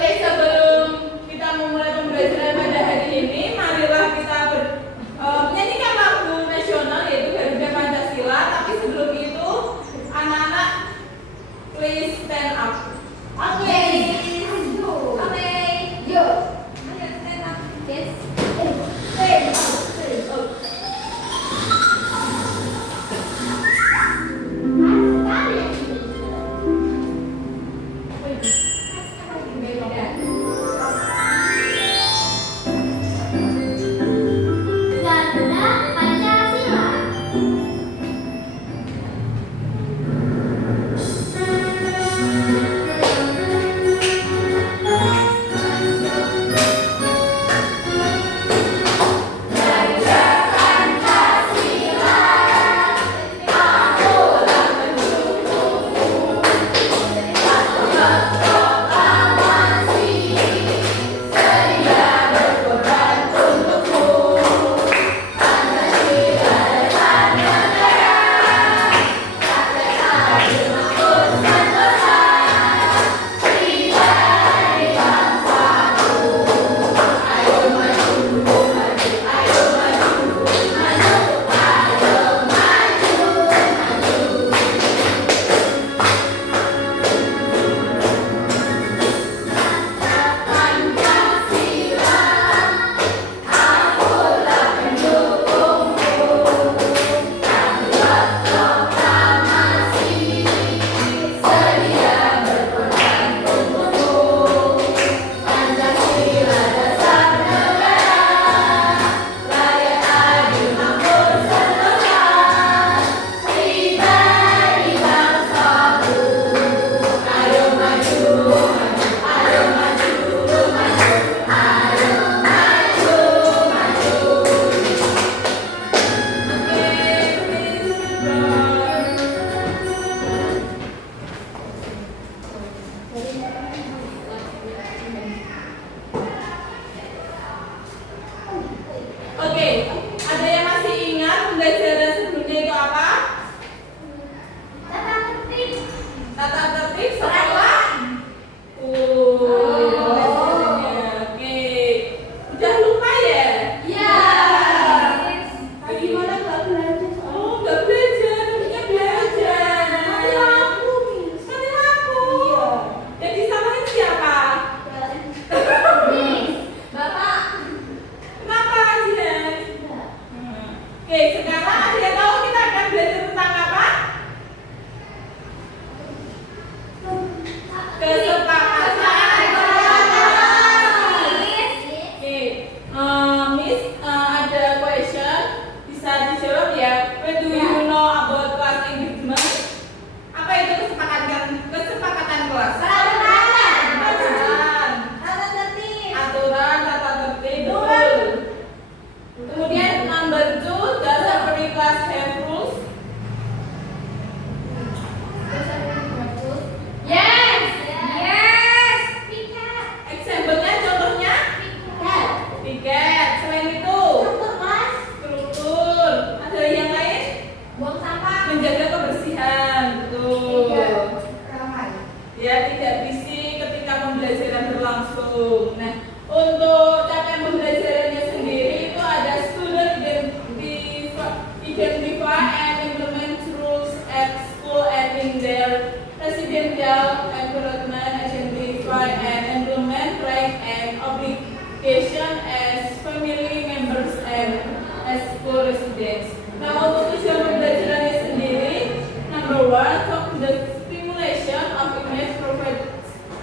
Oke, sebelum kita memulai pembelajaran pada hari ini, marilah kita menyanyikan lagu nasional yaitu Garuda Pancasila. Tapi sebelum itu, anak-anak please stand up. Oke. Oke. Yo. Ayo stand up. Yes. Stand up.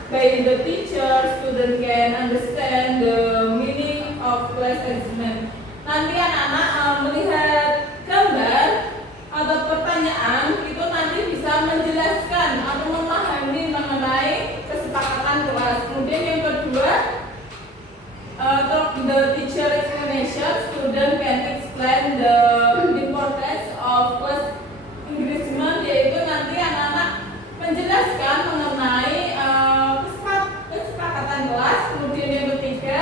By the teacher, student can understand the meaning of class assessment. Nanti anak-anak melihat gambar atau pertanyaan itu nanti bisa menjelaskan atau memahami mengenai kesepakatan kelas. Kemudian yang kedua, the teacher explanation, student can explain the importance of class engagement, yaitu nanti anak-anak menjelaskan mengenai kesepakatan kelas. Kemudian yang ketiga,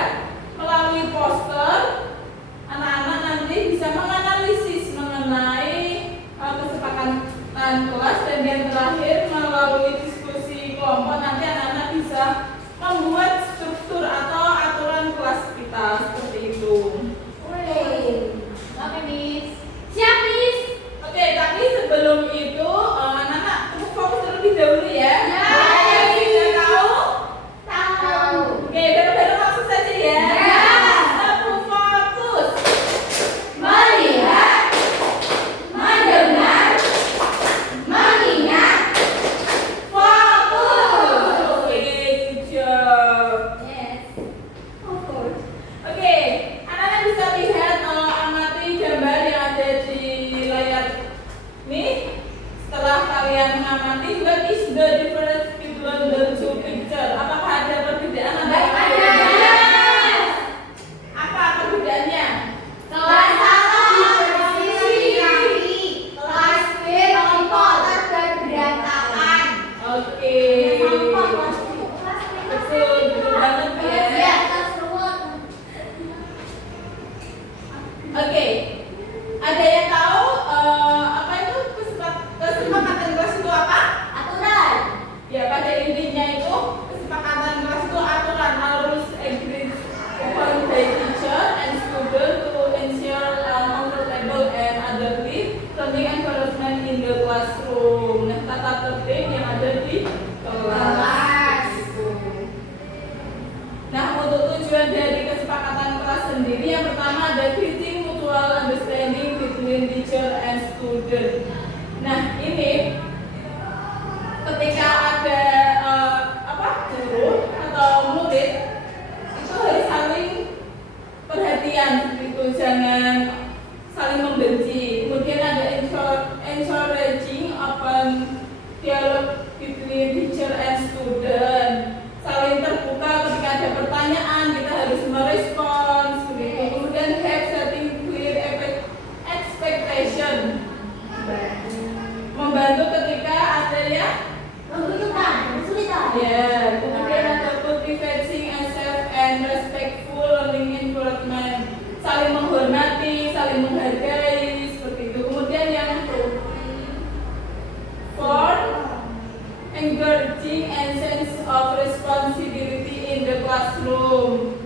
classroom.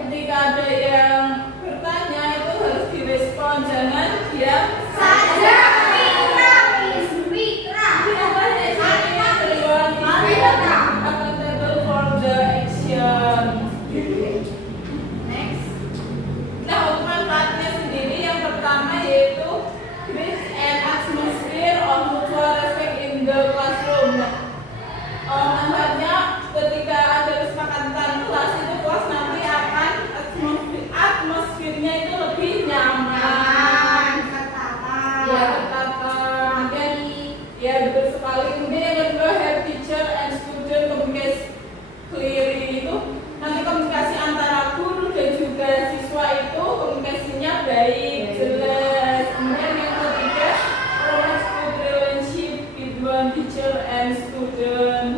Ketika ada yang bertanya itu harus direspon, jangan diam Saja Mitra is Mitra. accountable for the action. Next. Nah, untuk manfaatnya sendiri yang pertama yaitu create an atmosphere of mutual respect in the classroom. Manfaatnya ketika ada kesepakatan kelas itu kelas nanti akan atmosfernya itu lebih nyaman. Ya, tertata. Kemudian ya betul sekali. Kemudian yang kedua, have teacher and student communication clearly, itu nanti komunikasi antara guru dan juga siswa itu komunikasinya baik, jelas. Kemudian yang ketiga, promote good relationship between teacher and student.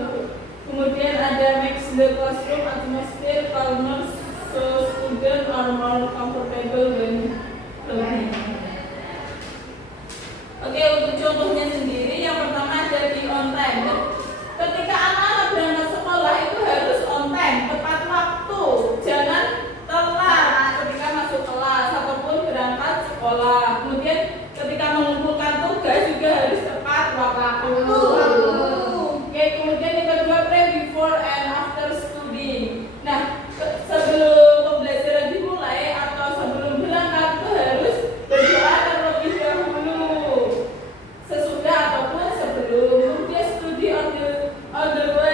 Kemudian ada makes the classroom atmosphere calmer so student are more comfortable when learning. Oke, untuk contohnya sendiri yang pertama ada di on time. Ketika anak-anak berangkat sekolah itu harus on time, tepat waktu, jangan telat ketika masuk kelas ataupun berangkat sekolah. Kemudian ketika mengumpulkan tugas juga harus tepat waktu. Oke, kemudian yang kedua, pray before and after studying. Nah, sebelum pembelajaran dimulai atau sebelum berangkat itu harus berdoa terlebih dahulu, sesudah ataupun sebelum. Kemudian studi on the way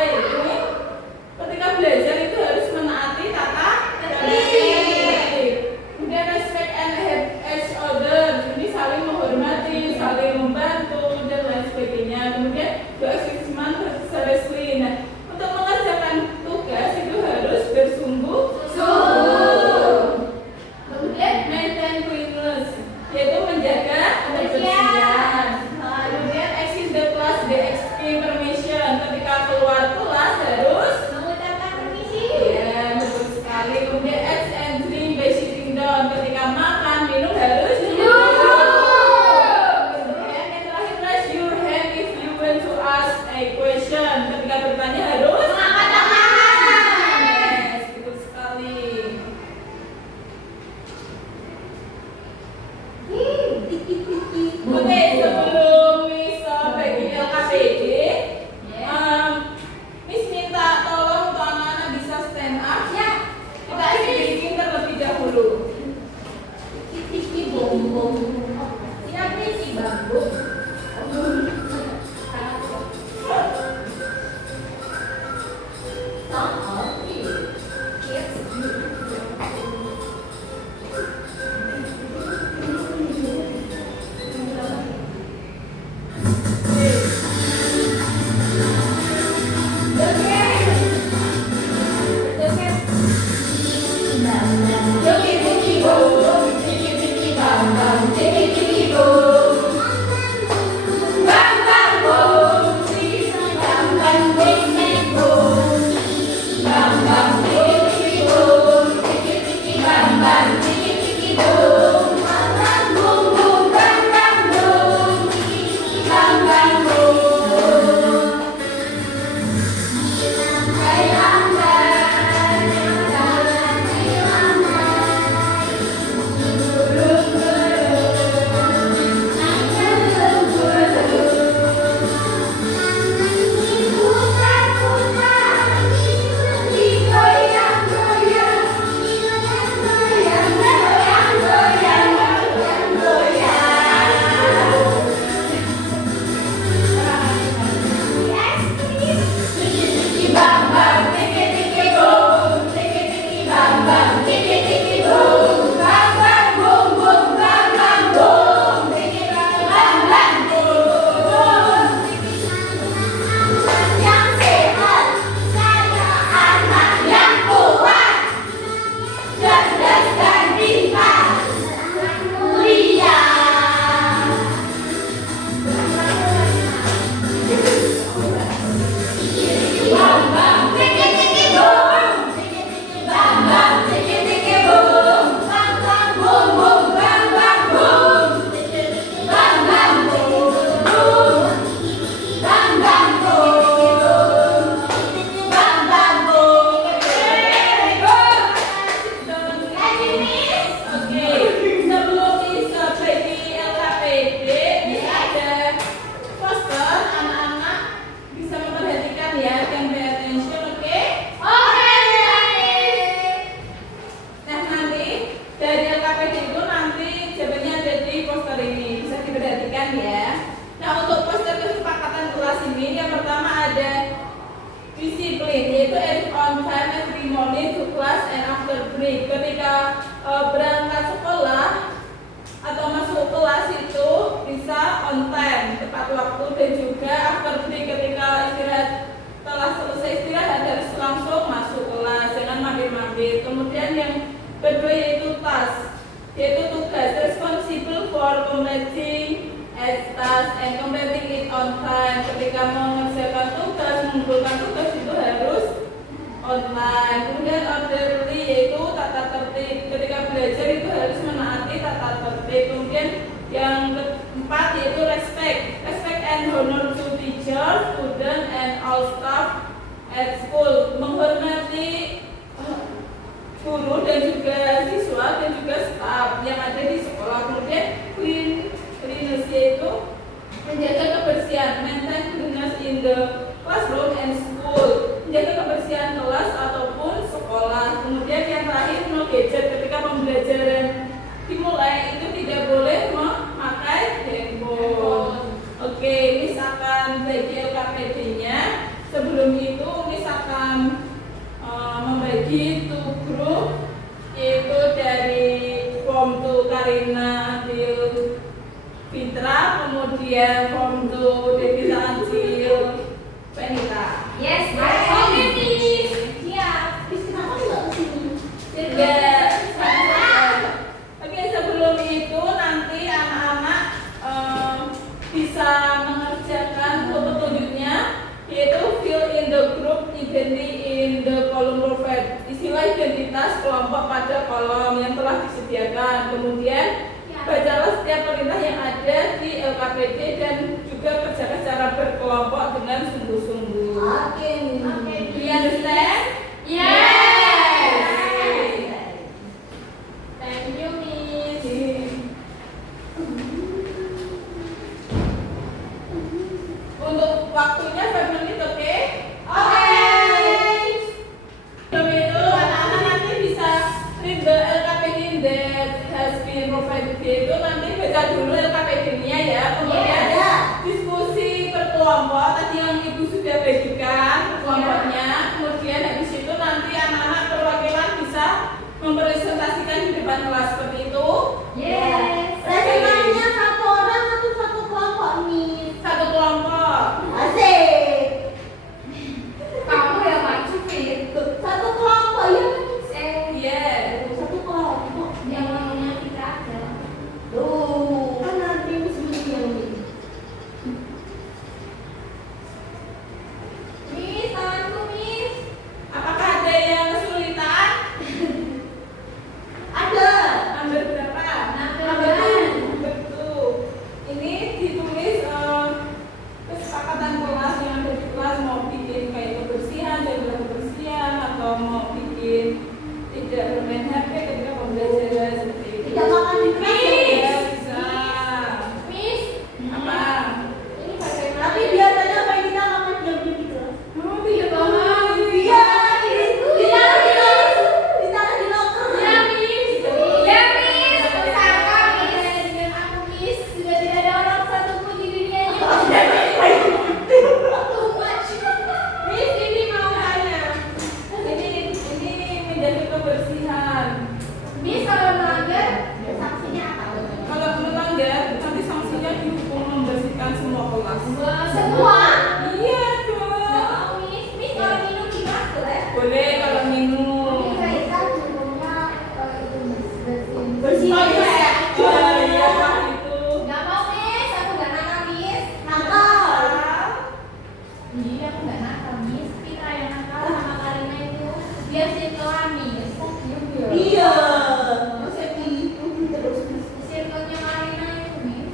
class and after break. Ketika berangkat sekolah atau masuk kelas itu bisa on time, tepat waktu, dan juga after break ketika istirahat, setelah selesai istirahat harus langsung masuk kelas, jangan mampir-mampir. Kemudian yang kedua yaitu task, yaitu tugas, responsible for completing as task and completing it on time. Ketika mengerjakan tugas, mengumpulkan tugas itu harus online. Kemudian orderly yaitu tata tertib, ketika belajar itu harus menaati tata tertib. Kemudian yang keempat yaitu respect and honor to teacher, student and all staff at school, menghormati guru dan juga siswa dan juga staf yang ada di sekolah. Kemudian cleanliness yaitu menjaga kebersihan, maintain cleanliness in the classroom and school, menjaga kebersihan kelas ataupun sekolah. Kemudian yang terakhir no gadget, ketika pembelajaran dimulai itu tidak boleh memakai handphone. Oke, Miss akan bagi LKPD-nya. Sebelum itu Miss akan membagi two grup, yaitu dari form 2 Karina Adil Fitra, kemudian form 2 Devita Anjil Penita. Yes, oke, Miss. Siap. Miss, kenapa nggak kesini? Oke, sebelum itu nanti anak-anak bisa mengerjakan petunjuknya, yaitu fill in the group identity in the column provided. Istilah identitas kelompok pada kolom yang telah disediakan. Kemudian bacalah setiap perintah yang ada di LKPD dan juga kerjakan secara berkelompok dengan sungguh-sungguh. Oke. Do you understand? Yes. Thank you, Miss. Untuk waktunya 5 menit, oke? Sebelum itu anak-anak nanti bisa read the LKPD that has been provided. Itu nanti baca dulu LKPD-nya ya. Kemudian diskusi berkelompok tadi yang ibu sudah bagikan kelompoknya. Kemudian habis itu nanti anak-anak perwakilan bisa mempresentasikan di depan kelas seperti itu. Yes. Presentasinya satu orang atau satu kelompok, Miss? Satu kelompok. Asik. Kamu yang maju, Fit. Satu kelompok ya, Miss? Iya. Satu kelompok. Yang namanya Fitra aja. Tuh, kan nanti Miss yang ini. Miss, tanganku, Miss. Apakah ada yang kesulitan? Ada. Ambil berapa? Ambil. Betul. Ini ditulis kesepakatan kelas yang ada di kelas, mau bikin kayak kebersihan, jaga kebersihan, atau mau bikin tidak bermain HP ketika pembelajaran seperti itu. Tidak makan di kelas ya, Iya, Miss? bisa. Miss. Apa? Ini bagaimana? Tapi biasanya apa kita makan diam-diam di kelas? Oh, tidak banget. Iya, ditaruh di locker. Ditaruh di locker. Ya, Miss. Ya, Miss. Bersama, Miss. Dengan aku, Miss. Sudah tidak ada orang satupun di dunia ini. Too much. Miss, ini mau tanya. Ini menjaga kebersihan. Miss, kalau melanggar, sanksinya apa? Kalau melanggar, nanti sanksinya dihukum membersihkan semua kelas. Semua? Iya Nggak dong. mau, Miss. Miss, kalau minum di kelas boleh? Boleh kalau minum. Bersih. Oh iya, itu. Nggak mau, Miss. Aku nggak nakal, Miss. Nakal. Iya, aku nggak nakal, Miss. Fitra yang nakal sama Karina itu. Dia circle-an, Miss. Iya. Masa gitu terus. Circle-nya Karina itu, Miss.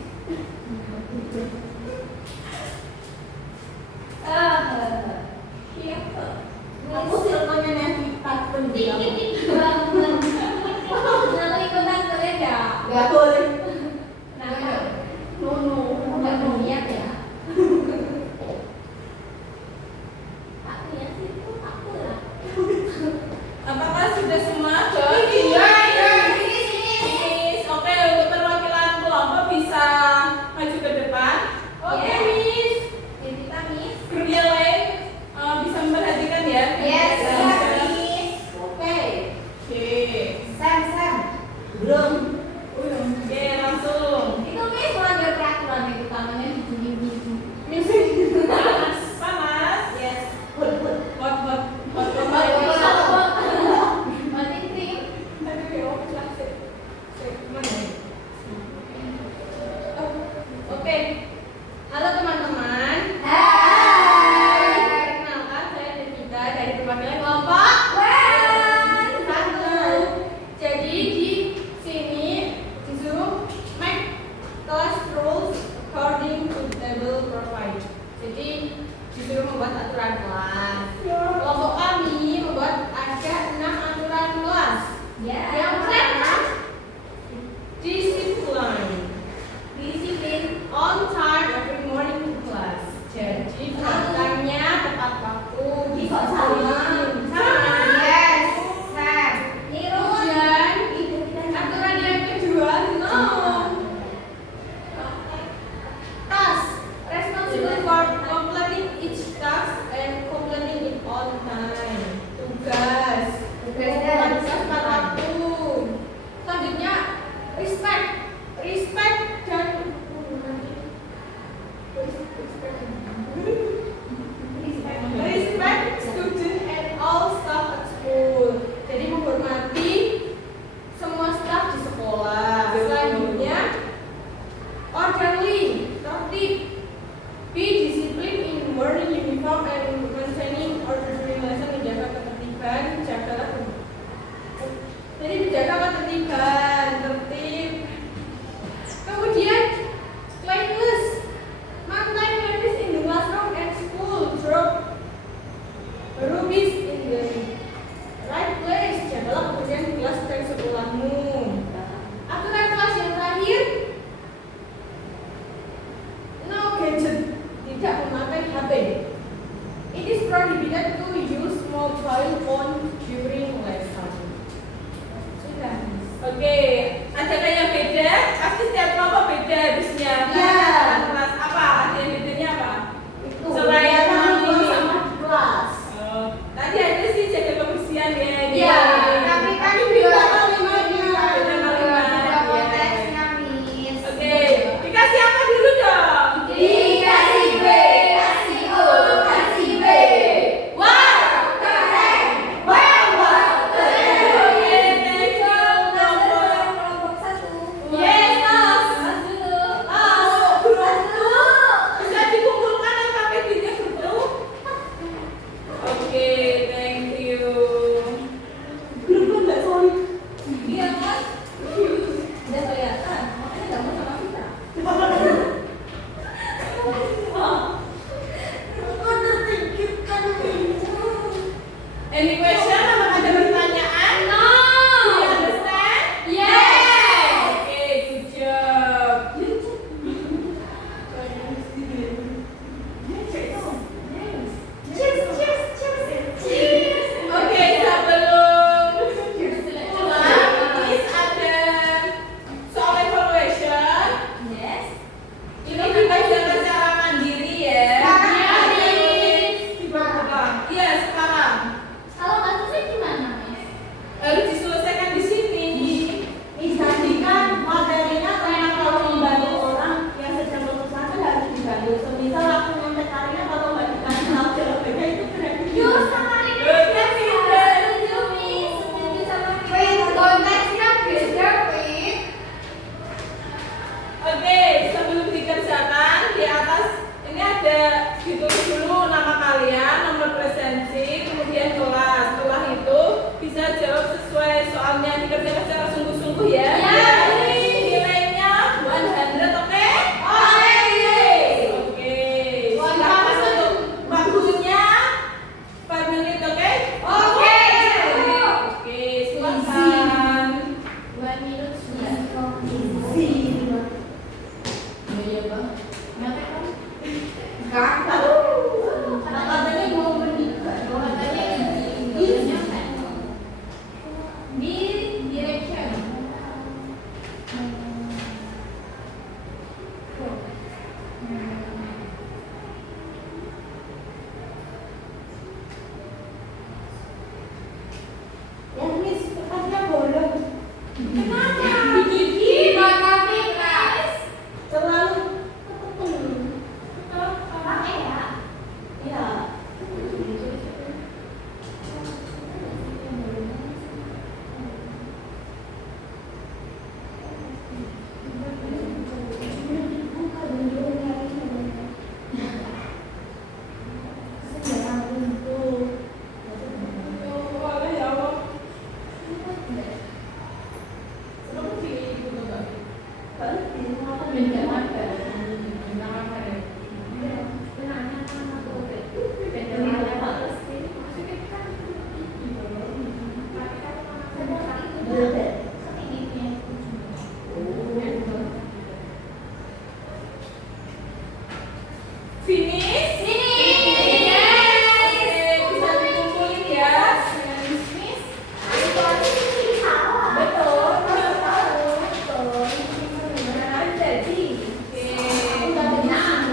Siapa? Aku circle-nya Nevita pendiam. Dikit-dikit banget. Kenapa ikutan boleh nggak? Gak boleh. Kenapa? No. Nggak mau lihat ya? Aku ya sih, itu aku lah. Apakah sudah semua? Iya. Miss. Oke, untuk perwakilan kelompok bisa maju ke depan. Oke, Miss. Kita, Miss. Grup yang lain bisa memperhatikan ya. Yes, Dan- Miss. Oke. Finish? Oke, bisa dikumpulin ya.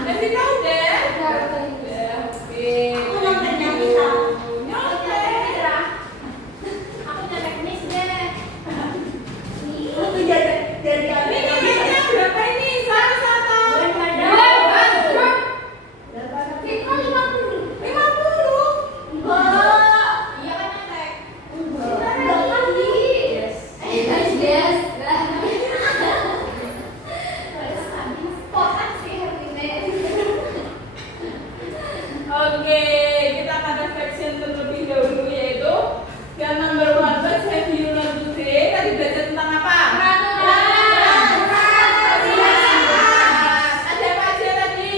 Evita udah? Udah, oke. Aku nyonteknya bisa. Nyontek. Itu jadi Ini nilainya berapa ini? Satu. 50. Oke, kita akan reflection terlebih dahulu yaitu yang number one, what have you learned today? Tadi belajar tentang apa? Ada apa aja tadi?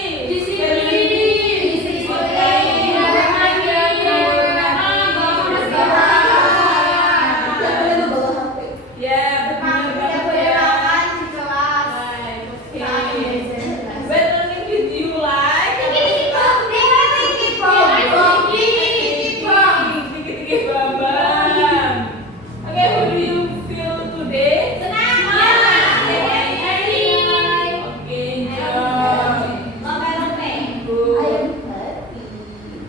Ya, benar banget ya. Baik, oke. What learning did you like? Dikit-dikit babam. Oke, how do you feel today? Oke, enjoy.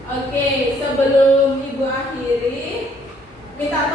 Oke, sebelum ibu akhiri, minta